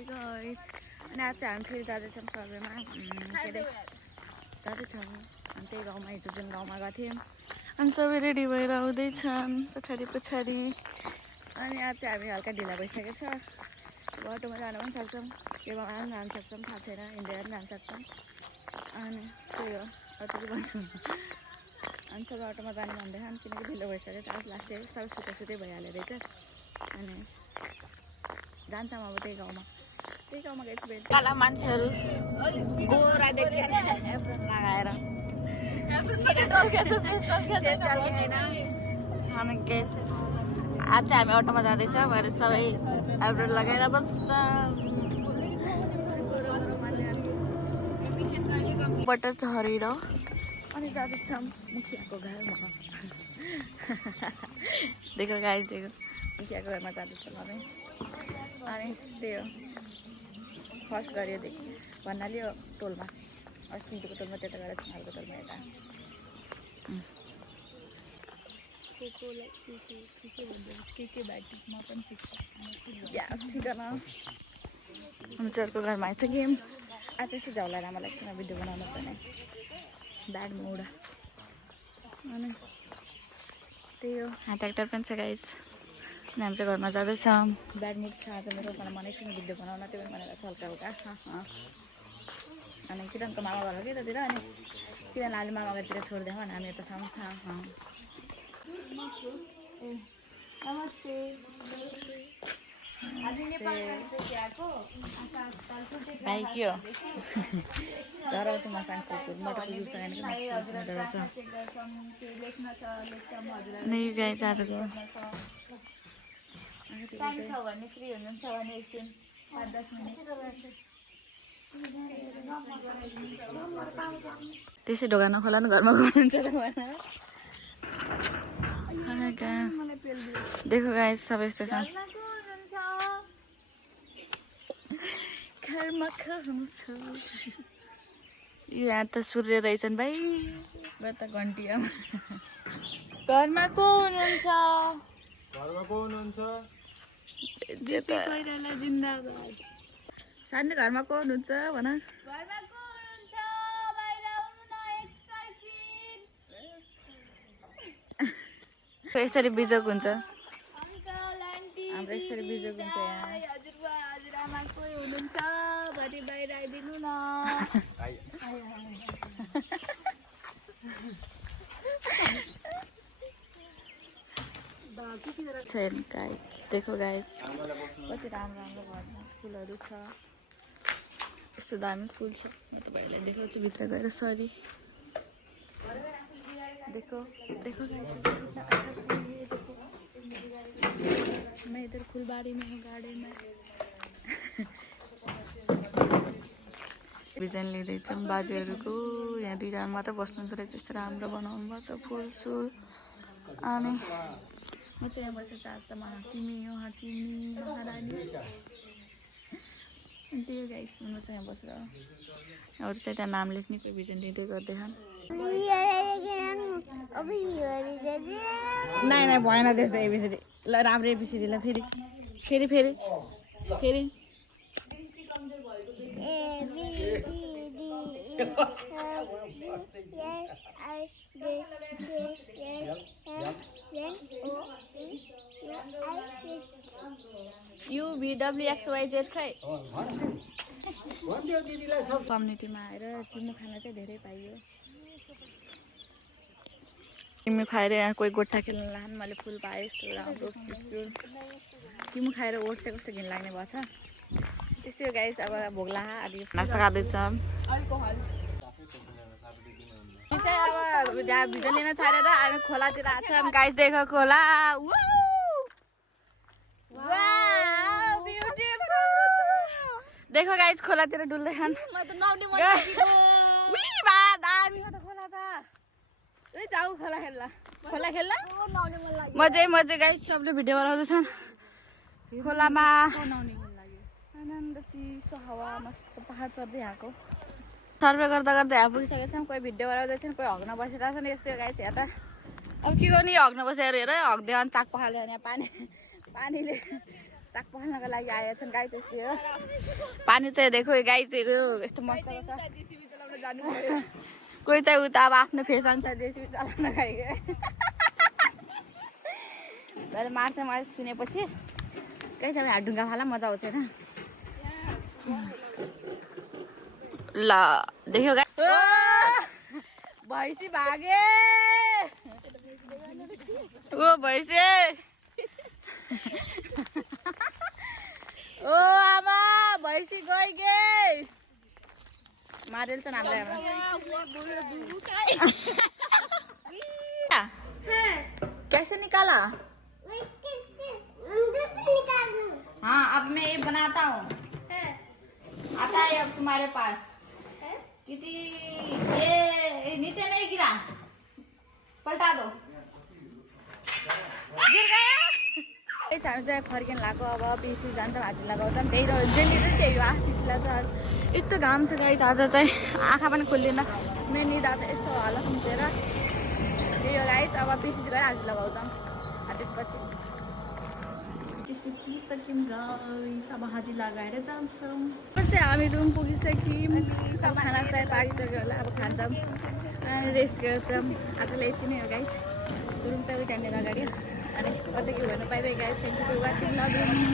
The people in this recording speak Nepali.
हाई गाइस अनि आज चाहिँ हामी फेरि जाँदैछौँ सर्वेमा के अरे जाँदैछौँ अनि त्यही गाउँमा हिजो जुन गाउँमा गएको थियौँ अनि सबै रेडी भएर आउँदैछन् पछाडि पछाडि अनि आज चाहिँ हामी हल्का ढिला भइसकेको छ बाटोमा जान पनि सक्छौँ यो गाउँमा पनि जान सक्छौँ थाहा छैन हिँडेर पनि जान सक्छौँ अनि त्यही हो अरू के भन्नु अनि सबै अटोमा जाने भन्दैछन् किनकि ढिलो भइसकेको छ आज लास्ट डे सबै सुतै भइहाल्यो रहेछ अनि जान्छौँ अब त्यही गाउँमा गएपछि काला मान्छेहरू गोरा देखिएन एप्रोन लगाएर अनि आज चाहिँ हामी अटोमा जाँदैछौँ भएर सबै एप्रोन लगाएर बस्छ बटर झरेर अनि जाँदैछौँ मुखियाको घरमा देखो गाइस देखो मुखियाको घरमा जाँदैछौँ हामी अनि त्यही हो फर्स्ट गरियोदेखि भन्नाले यो टोलमा अस्ति हिजोको टोलमा त्यता गएर छिमालको टोलमा यता सिकन हामी चर्को घरमा आइसक्यौँ आज चाहिँ झौला मलाई किन भिडियो बनाउनु पर्ने ब्याड मुड अनि त्यही हो ट्र्याक्टर पनि छ गाइस अनि हामी चाहिँ घरमा जाँदैछौँ ब्याड मुड छ आज मेरो मलाई मनै छैन भिडियो बनाउन त्यो पनि भनेर हल्का हल्का अनि किरणको मामा घर हो कि त्यतिर अनि किरण अहिले मामा घरतिर छोडिदिउँ अनि हामी यता छौँ नमस्ते भाइ के हो डराउँछ मसँग कुकुर मटको युज छैन कि डराउँछ अनि यो गाई चाहिँ आजको फ्री हुनुहुन्छ भने एकछिन 5-10 मिनट त्यसै ढोका नखोला न घरमा गर्नुहुन्छ देखो गाइस सबै यस्तो छ घरमा यहाँ त सूर्य रहेछन् भाइ त घन्टिया घरमा को हुनुहुन्छ सानो घरमा को हुनुहुन्छ भन यसरी बिजोग हुन्छ हाम्रो यसरी बिजोग हुन्छ यहाँ हजुरआमा कोही हुनुहुन्छ भरि बाहिर आइदिनु न देखो गाइस कति राम्रो राम्रो घरमा फुलहरू छ यस्तो दामी फुल छ म तपाईँहरूलाई देखाउँछु भित्र गएर सरी देखो देखो गाइस कितना अच्छा फूल है देखो मैं इधर फुलबारी में हूँ गार्डन में बिजन लिँदैछौँ बाजेहरूको यहाँ दुईजना मात्र बस्नुहुन्छ रहेछ यस्तो राम्रो बनाउनु भएको छ फुलसुल अनि म चाहिँ यहाँ बसेर आज त तिमी महारानी अनि त्यही गाइस म चाहिँ यहाँ बसेर अरू चाहिँ त्यहाँ नाम लेख्ने कोही बिजन लिँदै गर्दैछन् नाइ भएन त्यस्तो एबिसिडी ल राम्रो एबिसिडी ल फेरि UVWXYZ खै कम्युनिटीमा आएर किमो खाना चाहिँ धेरै पाइयो किमो खाएर यहाँ कोही गोठा खेल्न लान मैले फुल पाएँ यस्तो राम्रो किमो खाएर ओठ चाहिँ कस्तो घिन लाग्ने भएको छ त्यस्तै हो गाइस अब भोग्ला अलि नास्ता खाँदैछ चाहिँ अब भिडियो लिन छाडेर हामी खोलातिर आएको छौँ गाइस देखो खोला देखो गाइस खोलातिर डुल्दैछन् जाऊ खोला खेल्ला मजे गाइस सबले भिडियो बनाउँदैछन् खोलामा आनन्द चिसो हावा मस्त पहाड चढ्दै आएको सर्वे गर्दा गर्दा यहाँ पुगिसकेको छौँ कोही भिडियो बनाउँदैछन् कोही हग्न बसिरहेको छ नि यस्तो गाइस यहाँ त अब के गर्नु यो हग्न बसेर हेर हग्दै अनि चाक पखाल्यो भने पानीले चाक पखाल्नको लागि आएका छन् गाई चाहिँ हो पानी चाहिँ देखो गाई चाहिँ यस्तो मस्त छ कोही चाहिँ उता अब आफ्नो फेस अनुसार जेसिबी चलाउन गएको मार्छ सुनेपछि कहीँ चाहिँ हात ढुङ्गा फाला मजा आउँछ होइन ल देख्यो गाई भैँसी भागे ओ भैँसी ओ आमा भैँसी गई गे मारेल छ नामलाई कैसे निकाला हाँ अब मैं ये बनाता हूँ आता है अब तुम्हारे पास किती ये नीचे नहीं गिरा पलटा दो गिर गया हामी चाहिँ फर्किन लाग्यो अब पिसी जान्छ भाजी लगाउँछन् त्यही डेली चाहिँ त्यही हो पिसीलाई चाहिँ यस्तो घाम छ गाइस आज चाहिँ आँखा पनि खुल्दैन मेरो निदा त यस्तो हालत हुन्थेर त्यही हो गाइस अब पिसी गएर भाजी लगाउँछौँ त्यसपछि पुगिसक्यौँ गाइस अब हाजी लगाएर जान्छौँ चाहिँ हामी रुम पुगिसक्यौँ अब खाना चाहिँ पाकिसक्यो होला अब खान्छौँ अनि रेस्ट गर्छौँ आजलाई यति नै हो गाइस रुम चाहिँ उठाउने अगाडि अनि कतै के भन्नु bye bye guys thank you for watching love you